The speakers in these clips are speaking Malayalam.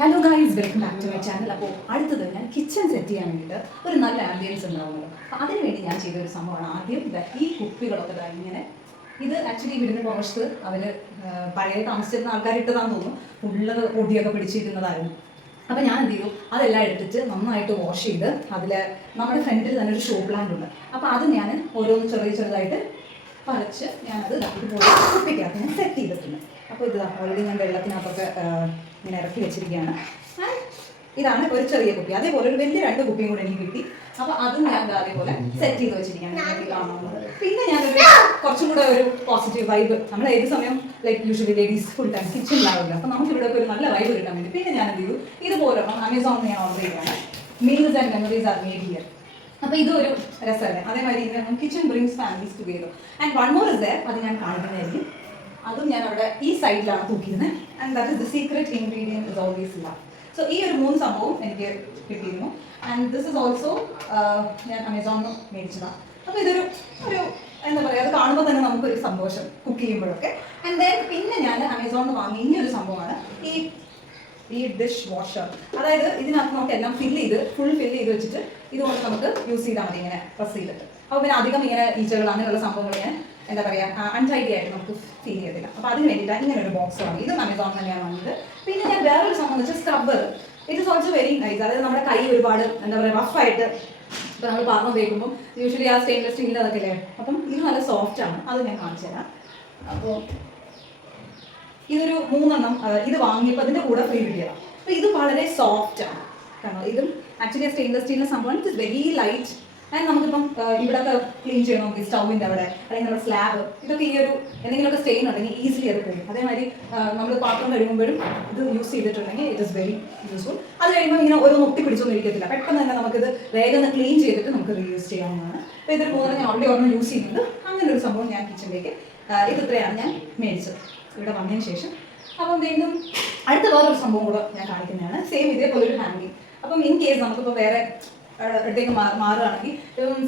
Hello guys, welcome back to my channel. അപ്പോൾ അടുത്തത് ഞാൻ കിച്ചൺ സെറ്റ് ചെയ്യാൻ വേണ്ടിയിട്ട് ഒരു നല്ല ആംബിയൻസ് ഉണ്ടാവുമല്ലോ. അപ്പോൾ അതിനുവേണ്ടി ഞാൻ ചെയ്തൊരു സംഭവമാണ്. ആദ്യം ഈ കുപ്പികളൊക്കെ ഇങ്ങനെ, ഇത് ആക്ച്വലി വീടിന് പുറത്ത് അവർ പഴയ താമസിച്ചിരുന്ന ആൾക്കാർ ഇട്ടതാണെന്ന് തോന്നുന്നു. ഫുള്ള് പൊടിയൊക്കെ പിടിച്ചിരുന്നതായിരുന്നു. അപ്പോൾ ഞാൻ എന്ത് ചെയ്തു, അതെല്ലാം എടുത്തിട്ട് നന്നായിട്ട് വാഷ് ചെയ്ത് അതിൽ നമ്മുടെ ഫ്രണ്ടിൽ തന്നെ ഒരു ഷോ പ്ലാന്റ് ഉണ്ട്. അപ്പോൾ അത് ഞാൻ ഓരോന്ന് ചെറുതായിട്ട് പറിച്ച് ഞാനത് ഇതുപോലെ കുപ്പിക്കകത്ത് ഞാൻ സെറ്റ് ചെയ്തിട്ടുണ്ട്. അപ്പോൾ ഇത് ഓൾറെഡി ഞാൻ വെള്ളത്തിനകത്തൊക്കെ ഇങ്ങനെ ഇറക്കി വെച്ചിരിക്കുകയാണ്. ഇതാണ് ഒരു ചെറിയ കുപ്പി. അതേപോലെ ഒരു വലിയ 2 കുപ്പിയും കൂടെ എനിക്ക് കിട്ടി. അപ്പോൾ അതും ഞാൻ അതേപോലെ സെറ്റ് ചെയ്ത് വെച്ചിരിക്കുകയാണ് കാണുന്നത്. പിന്നെ ഞാനൊരു കുറച്ചും കൂടെ ഒരു പോസിറ്റീവ് വൈബ്, നമ്മൾ ഏത് സമയം like usually ladies full time കിച്ചണിലാവില്ല. അപ്പോൾ നമുക്ക് ഇവിടെ ഒരു നല്ല വൈബ് കിട്ടാൻ വേണ്ടി പിന്നെ ഞാൻ എന്ത് ചെയ്തു, ഇതുപോലെ ആമസോണിൽ ഞാൻ ഓർഡർ ചെയ്തതാണ്. Meals and memories are made here. അപ്പോൾ ഇതൊരു രസമല്ലേ. അതേമാതിരി kitchen brings families together. And one more is there, അത് ഞാൻ കാണിക്കുന്നതായിരിക്കും. അതും ഞാൻ അവിടെ ഈ സൈഡിലാണ് തൂക്കിയിരുന്നത്. And that is the secret ingredient is always love. So ഈ ഒരു 3 സംഭവം എനിക്ക് കിട്ടിയിരുന്നു. ആൻഡ് ദിസ് ഇസ് ഓൾസോ ഞാൻ ആമസോണിൽ നിന്ന് മേടിച്ചതാണ്. അപ്പോൾ ഇതൊരു എന്താ പറയുക, അത് കാണുമ്പോൾ തന്നെ നമുക്കൊരു സന്തോഷം കുക്ക് ചെയ്യുമ്പോഴൊക്കെ. ആൻഡ് ദെൻ പിന്നെ ഞാൻ ആമസോണിൽ നിന്ന് വാങ്ങി ഇനിയൊരു സംഭവമാണ് ഈ ഡിഷ് വാഷർ. അതായത് ഇതിനകത്ത് നമുക്ക് എല്ലാം ഫുൾ ഫില്ല് ചെയ്ത് വെച്ചിട്ട് ഇതുകൊണ്ട് നമുക്ക് യൂസ് ചെയ്താൽ മതി, ഇങ്ങനെ പ്രസ് ചെയ്തിട്ട്. അപ്പോൾ പിന്നെ അധികം ഇങ്ങനെ ഈച്ചകൾ അങ്ങനെയുള്ള സംഭവങ്ങൾ ഇങ്ങനെ എന്താ പറയുക അൺടൈഡി ആയിട്ട് നമുക്ക് ഫീൽ ചെയ്യത്തില്ല. അപ്പോൾ അതിന് വേണ്ടിയിട്ടാണ് ഇങ്ങനെ ഒരു ബോക്സ് വാങ്ങി. ഇതും ആമസോണിൽ തന്നെയാണ് വാങ്ങിയത്. പിന്നെ ഞാൻ വേറൊരു സംഭവം എന്ന് വെച്ചാൽ scrubber. It is also very nice. അതായത് നമ്മുടെ കൈ ഒരുപാട് എന്താ പറയുക റഫായിട്ട് ഇപ്പോൾ നമ്മൾ പറഞ്ഞു തേക്കുമ്പോൾ യൂഷ്വലി ആ സ്റ്റെയിൻലെസ് സ്റ്റീലിൻ്റെ അതൊക്കെ അല്ലേ. അപ്പം ഇത് നല്ല സോഫ്റ്റ് ആണ്. അത് ഞാൻ കാണിച്ചു തരാം. അപ്പോൾ ഇതൊരു 3 ഇത് വാങ്ങിയപ്പോൾ അതിൻ്റെ കൂടെ ഫ്രീ കിട്ടിയതാണ്. അപ്പോൾ ഇത് വളരെ സോഫ്റ്റ് ആണ്. കാരണം ഇതും ആക്ച്വലി സ്റ്റെയിൻലെസ് സ്റ്റീലിൻ്റെ സംഭവം. It is very light. And നമുക്കിപ്പം ഇവിടെയൊക്കെ ക്ലീൻ ചെയ്യണമെങ്കിൽ സ്റ്റൗവിൻ്റെ അവിടെ അല്ലെങ്കിൽ നമ്മുടെ സ്ലാബ് ഇതൊക്കെ ഈ ഒരു എന്തെങ്കിലുമൊക്കെ സ്റ്റെയിൻ ഉണ്ടെങ്കിൽ ഈസിലി അത് പോകും. അതേമാതിരി നമ്മൾ പാത്രം കഴുകുമ്പോഴും ഇത് യൂസ് ചെയ്തിട്ടുണ്ടെങ്കിൽ ഇറ്റ് ഇസ് വെരി യൂസ്ഫുൾ. അത് കഴിയുമ്പോൾ ഇങ്ങനെ ഓരോ ഒട്ടി പിടിച്ചൊന്നും ഇരിക്കത്തില്ല. പെട്ടെന്ന് തന്നെ നമുക്കിത് വേഗം ക്ലീൻ ചെയ്തിട്ട് നമുക്ക് റീയൂസ് ചെയ്യാവുന്നതാണ്. അപ്പോൾ ഇതൊരു 3 ഞാൻ ഓൾറെഡി ഒരെണ്ണം യൂസ് ചെയ്യുന്നുണ്ട്. അങ്ങനെ ഒരു സംഭവം ഞാൻ കിച്ചണിലേക്ക് ഇത് ഇത്രയാണ് ഞാൻ മേടിച്ചത് ഇവിടെ വന്നതിന് ശേഷം. അപ്പം വീണ്ടും അടുത്ത വേറൊരു സംഭവം കൂടെ ഞാൻ കാണിക്കുന്നതാണ്. സെയിം ഇതേപോലെ ഒരു ഹാൻഡിങ്. അപ്പം ഇൻ കേസ് നമുക്കിപ്പോൾ വേറെ അടുത്തേക്ക് മാറുകയാണെങ്കിൽ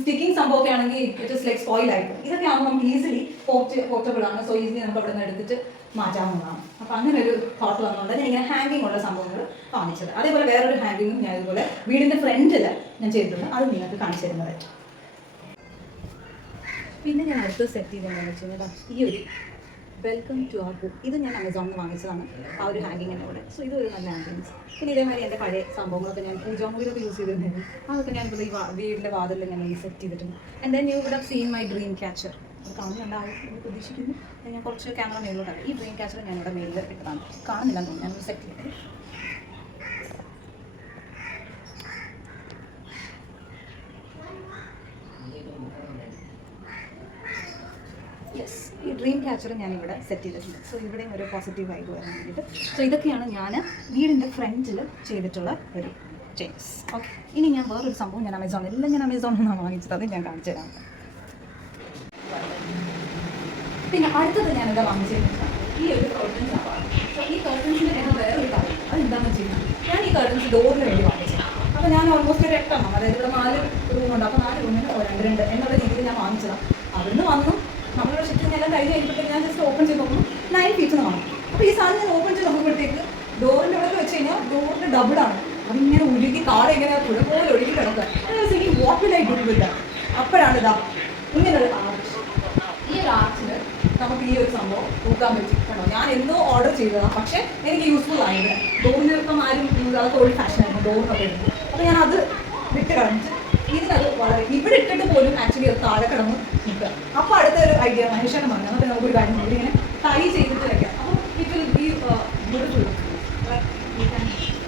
സ്റ്റിക്കിങ് സംഭവമൊക്കെ ആണെങ്കിൽ ഇറ്റ് ഇസ് ലൈക്ക് സ്പോയിൽ ആയിട്ട് ഇതൊക്കെ ആകുമ്പോൾ നമുക്ക് ഈസിലി പോർട്ടബിൾ ആണ്. സോ ഈസിലി നമുക്ക് അവിടെ നിന്ന് എടുത്തിട്ട് മാറ്റാവുന്നതാണ്. അപ്പോൾ അങ്ങനെ ഒരു തോട്ട് വന്നുകൊണ്ട് ഞാൻ ഇങ്ങനെ ഹാങ്ങിങ് ഉള്ള സംഭവങ്ങൾ വാങ്ങിച്ചത്. അതേപോലെ വേറൊരു ഹാങ്ങിങ്ങും ഞാൻ ഇതുപോലെ വീടിൻ്റെ ഫ്രണ്ടിൽ ഞാൻ ചെയ്തിട്ടുണ്ട്. അത് നിങ്ങൾക്ക് കാണിച്ചു തരുന്നതായിട്ട്. പിന്നെ ഞാൻ അടുത്ത് സെറ്റ് ചെയ്തതെന്ന് വെച്ച് കഴിഞ്ഞാൽ ഈ ഒരു വെൽക്കം ടു അവർ ഹോം. ഇത് ഞാൻ ആമസോണിൽ നിന്ന് വാങ്ങിച്ചതാണ്. ആ ഒരു ഹാങ്ങിങ്ങിൻ്റെ കൂടെ. സോ ഇതൊരു നല്ല ആംബിയൻസ്. പിന്നെ ഇതേമാതിരി എൻ്റെ പഴയ സംഭവങ്ങളൊക്കെ ഞാൻ പൂജാമുറിയിലൊക്കെ യൂസ് ചെയ്തിട്ടുണ്ടായിരുന്നു. അതൊക്കെ ഞാനിപ്പോൾ ഈ വീടിൻ്റെ വാതിലിൽ ഞാൻ സെറ്റ് ചെയ്തിട്ടുണ്ട്. And then you would have seen my dream catcher. അത് കാണുന്നുണ്ടാവും എന്ന് പ്രതീക്ഷിക്കുന്നു. ഞാൻ കുറച്ച് ക്യാമറ മേളിലോട്ടാണ്. ഈ ഡ്രീം ക്യാച്ചർ ഞാൻ ഇവിടെ മേളിൽ ഇട്ടതാണ്. കാണുന്നില്ലെന്ന് തോന്നുന്നു. ഞാൻ സെറ്റ് ചെയ്തിട്ട് യെസ്, ഈ ഡ്രീം ക്യാച്ചർ ഞാനിവിടെ സെറ്റ് ചെയ്തിട്ടുണ്ട്. സോ ഇവിടെയും ഒരു പോസിറ്റീവ് വൈബ് വരാൻ വേണ്ടിയിട്ട്. സോ ഇതൊക്കെയാണ് ഞാൻ വീടിൻ്റെ ഫ്രണ്ടിൽ ചെയ്തിട്ടുള്ള ഒരു ചേഞ്ചസ്. ഓക്കെ, ഇനി ഞാൻ വേറൊരു സംഭവം ഞാൻ ആമസോണിൽ നിന്നാണ് വാങ്ങിച്ചത്. അത് ഞാൻ കാണിച്ചു തരാം. പിന്നെ അടുത്തത് ഞാനിവിടെ വാങ്ങിച്ചിരുന്നത് ഈ ഒരു കർട്ടൻസ് ആണ്. സോ ഈ കർട്ടൻസിൻ്റെ ഞാൻ വേറൊരു കാര്യം അതെന്താണെന്ന് വെച്ച് കഴിഞ്ഞാൽ ഞാൻ ഈ കർട്ടൻസ് ഡോറിന് വേണ്ടി വാങ്ങിച്ചത്. അപ്പോൾ ഞാൻ ഓൾമോസ്റ്റ് ഒരു 8 അതായത് ഇവിടെ 4 റൂമുണ്ട്. അപ്പോൾ 4 റൂമിന് 2 എന്നുള്ള രീതിയിൽ ഞാൻ വാങ്ങിച്ചതാണ്. അവിടുന്ന് വന്നു നമ്മളുടെ ഷിഫ്റ്റിംഗ് എല്ലാം കഴിഞ്ഞ് കഴിഞ്ഞപ്പോഴത്തേക്ക് ഞാൻ ജസ്റ്റ് ഓപ്പൺ ചെയ്ത് നോക്കുമ്പോൾ 9 ഫീറ്റ് വാങ്ങും. അപ്പോൾ ഈ സാധനം ഞാൻ ഓപ്പൺ ചെയ്ത് നോക്കുമ്പോഴത്തേക്ക് ഡോറിൻ്റെ അവിടെ വെച്ച് കഴിഞ്ഞാൽ ഡോറിൻ്റെ ഡബിളാണ്. അതിങ്ങനെ ഉരുകി കാട് ഇങ്ങനെ പുഴ പോലെ ഒഴുകി കിടക്കുക. What will I do with that? അപ്പോഴാണ് ഇതാ ഇങ്ങനൊരു ആർച്ച്. ഈ ഒരു ആർച്ചിൽ നമുക്ക് ഈ ഒരു സംഭവം തൂക്കാൻ പറ്റും. കേട്ടോ, ഞാൻ എന്തോ ഓർഡർ ചെയ്തതാണ്. പക്ഷേ എനിക്ക് യൂസ്ഫുൾ ആയില്ല. ഡോറിന് ഇപ്പം ആരും അതൊക്കെ ഓൾഡ് ഫാഷനായിരുന്നു ഡോറിനൊക്കെ എടുത്തു. അപ്പോൾ ഞാനത് വിട്ട് കളഞ്ഞിട്ട് ഇതിനത് വളരെ ഇവിടെ ഇട്ടിട്ട് പോലും ആക്ച്വലി അത് താഴെ കിടന്ന് നിൽക്കുക. അപ്പോൾ അടുത്തൊരു ഐഡിയ മനുഷ്യനെ പറഞ്ഞു. അപ്പോൾ നമുക്കൊരു കാര്യം ഇങ്ങനെ ടൈ ചെയ്തിട്ട് വയ്ക്കാം. അപ്പോൾ ഇറ്റ് വിൽ ബി ബ്യൂട്ടിഫുൾ.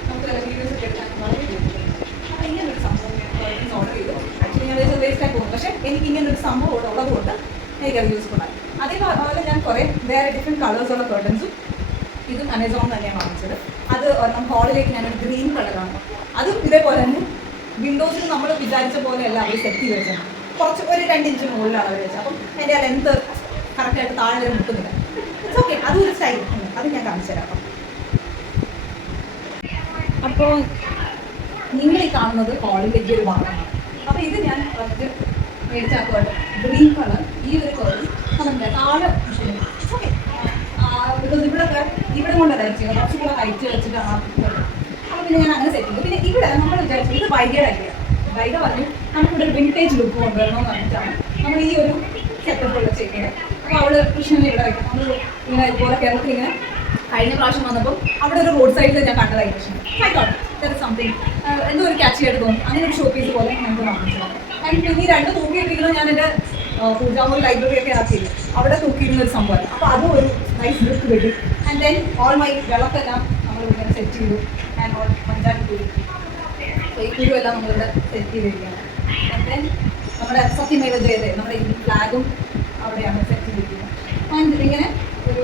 നമുക്ക് വീഡിയോസ് ഒക്കെ എടുക്കാൻ വളരെ ബ്യൂട്ടിഫുൾ. അപ്പോൾ ഇങ്ങനൊരു സംഭവം ഞാൻ ഓർഡർ ചെയ്തു. ആക്ച്വലി ഞാൻ വേസ്റ്റായി പോകുന്നു. പക്ഷേ എനിക്ക് ഇങ്ങനൊരു സംഭവം ഉള്ളതുകൊണ്ട് എനിക്കത് യൂസ്ഫുള്ളായി. അതേപോലെ ഞാൻ കുറേ വേറെ ഡിഫറെൻറ്റ് കളേഴ്സുള്ള കർട്ടൻസും ഇതും ആമസോണിൽ തന്നെയാണ് വാങ്ങിച്ചത്. അത് നമുക്ക് ഹാളിലേക്ക് ഞാനൊരു ഗ്രീൻ കളറാണ്. അതും ഇതേപോലെ തന്നെ വിൻഡോസിൽ നമ്മൾ വിചാരിച്ച പോലെയല്ല അവർ സെറ്റ് ചെയ്ത് വെച്ചത്. കുറച്ച് ഒരു 2 ഇഞ്ച് മുകളിലാണ് അവർ വെച്ചത്. അപ്പം എൻ്റെ ആ ലെന്ത് കറക്റ്റായിട്ട് താഴെ വരെ മുട്ടുന്നില്ല. ഇറ്റ്സ് ഓക്കെ, അതൊരു സ്റ്റൈൽ. അത് ഞാൻ കാണിച്ചു തരാം. അപ്പോൾ നിങ്ങൾ ഈ കാണുന്നത് ഹാളിലേക്ക് ഒരു ഭാഗമാണ്. അപ്പോൾ ഇത് ഞാൻ ഫസ്റ്റ് മേടിച്ചാക്കുവാണ് ഗ്രീൻ കളർ. ഈ ഒരു കളർ നമ്മുടെ താഴെ ഓക്കെ ബിക്കോസ് ഇവിടെ കൊണ്ടല്ല ചെയ്യുന്നത്. കുറച്ചുകൂടെ ഹൈറ്റ് വെച്ചിട്ട് പിന്നെ ഞാൻ അങ്ങനെ സെറ്റ് ചെയ്തു. പിന്നെ ഇവിടെ നമ്മൾ വിചാരിച്ചു ഇത് വൈകിയുടെ ഐഡിയ. വൈക പറഞ്ഞു നമുക്കിവിടെ ഒരു വിൻറ്റേജ് ലുക്ക് കൊണ്ടുവരണമെന്ന് പറഞ്ഞിട്ടാണ് നമ്മൾ ഈ ഒരു സെറ്റപ്പുള്ള ചെയ്യുന്നത്. അപ്പോൾ അവള് കൃഷ്ണനെ ഇവിടെ വയ്ക്കും. നമ്മൾ ഇങ്ങനെ ഇതുപോലെ കേരളത്തിൽ ഇങ്ങനെ കഴിഞ്ഞ പ്രാവശ്യം വന്നപ്പോൾ അവിടെ ഒരു റോഡ് സൈഡിൽ ഞാൻ കണ്ടതായി കൃഷ്ണൻ. ആയിക്കോട്ടെ സംതിങ് എന്തോ ഒരു ക്യാച്ചി ആയിട്ട് തോന്നി. അങ്ങനെ ഒരു ഷോ പീസ് പോലെ ഞങ്ങൾക്ക് വാങ്ങിച്ചത്. ആൻഡ് പിന്നെ ഈ രണ്ട് തൂക്കിയിട്ടിരിക്കുന്നത് ഞാൻ എൻ്റെ പൂജാമൂൽ ലൈബ്രറി ഒക്കെ ആക്കിയില്ല, അവിടെ തൂക്കിയിരുന്ന ഒരു സംഭവമാണ്. അപ്പോൾ അതും ഒരു നൈസ് ലുക്ക് കിട്ടി. ആൻഡ് ദെൻ ഓൾ മൈ വിളക്കെല്ലാം നമ്മൾ ഇങ്ങനെ സെറ്റ് ചെയ്തു. ആൻഡ് ഓൾ പഞ്ചാബി കുരു, ഈ കുരുവെല്ലാം നമ്മളിവിടെ സെറ്റ് ചെയ്തിരിക്കുകയാണ്. ആൻഡ് ദെൻ നമ്മുടെ സത്യമേവ ജയതേ നമ്മുടെ ഈ ഫ്ലാഗും അവിടെയാണ് സെറ്റ് ചെയ്തിരിക്കുന്നത്. ആൻഡ് ഇങ്ങനെ ഒരു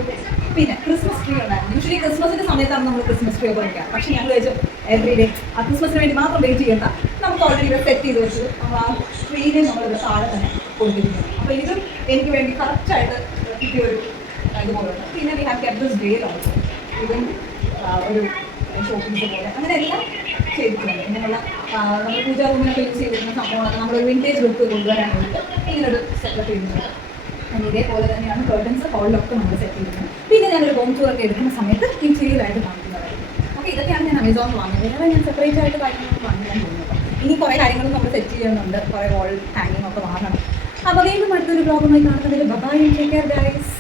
പിന്നെ ക്രിസ്മസ് ട്രീ ഉണ്ടായിരുന്നു. യൂഷ്വലി ക്രിസ്മസിൻ്റെ സമയത്താണ് നമ്മൾ ക്രിസ്മസ് ട്രീ ഒക്കെ വയ്ക്കുക. പക്ഷേ ഞങ്ങൾ വെച്ചു എവറി ഡേ ആ ക്രിസ്മസിന് വേണ്ടി മാത്രം വെയിറ്റ് ചെയ്യേണ്ട, നമുക്ക് ഓൾറെഡി ഇവിടെ സെറ്റ് ചെയ്ത് വെച്ചു നമ്മൾ ആ ട്രീനെ നമ്മളിവിടെ താഴെ തന്നെ കൊടുത്തിരിക്കുന്നത്. അപ്പോൾ ഇതും എനിക്ക് വേണ്ടി കറക്റ്റായിട്ട് കിട്ടിയൊരു ഇതുപോലുണ്ട്. പിന്നെ വി ഹാവ് കെപ്റ്റ് ദിസ് ഡേയിൽ ഓൾസോ ഇവൻ ഒരു ഷോപ്പീസ് പോലെ അങ്ങനെ എല്ലാം ചെയ്തിട്ടുണ്ട്. ഇങ്ങനെയുള്ള നമ്മൾ പൂജാ റൂമിനൊക്കെ യൂസ് ചെയ്തിരുന്ന സംഭവങ്ങളൊക്കെ നമ്മളൊരു വിൻറ്റേജ് ലുക്ക് കൊണ്ടുവരാൻ വേണ്ടിയിട്ട് ഇങ്ങനൊരു സെറ്റപ്പ് ചെയ്യുന്നുണ്ട്. ഇതേപോലെ തന്നെയാണ് കർട്ടൻസ് ഹോളിലൊക്കെ നമ്മൾ സെറ്റ് ചെയ്തിരുന്നത്. പിന്നെ ഞാനൊരു ഹോം ടൂർ ഒക്കെ എടുക്കുന്ന സമയത്ത് ഇൻറ്റീരിയറായിട്ട് കാണിക്കുന്നതായിരുന്നു. ഓക്കെ, ഇതൊക്കെയാണ് ഞാൻ അമേസോണിൽ വാങ്ങിയത്. വേറെ ഞാൻ സെപ്പറേറ്റ് ആയിട്ട് കാര്യങ്ങളൊക്കെ വാങ്ങിക്കാൻ തോന്നുന്നത്. ഇനി കുറേ കാര്യങ്ങളും നമ്മൾ സെറ്റ് ചെയ്യുന്നുണ്ട്, കുറേ വോൾ ഹാങ്ങിങ് ഒക്കെ വാങ്ങണം. അപ്പോൾ വീണ്ടും അടുത്തൊരു ബ്ലോഗുമായി കാണുന്നതിൽ ബൈ, ടേക്ക് കെയർ ഗൈസ്.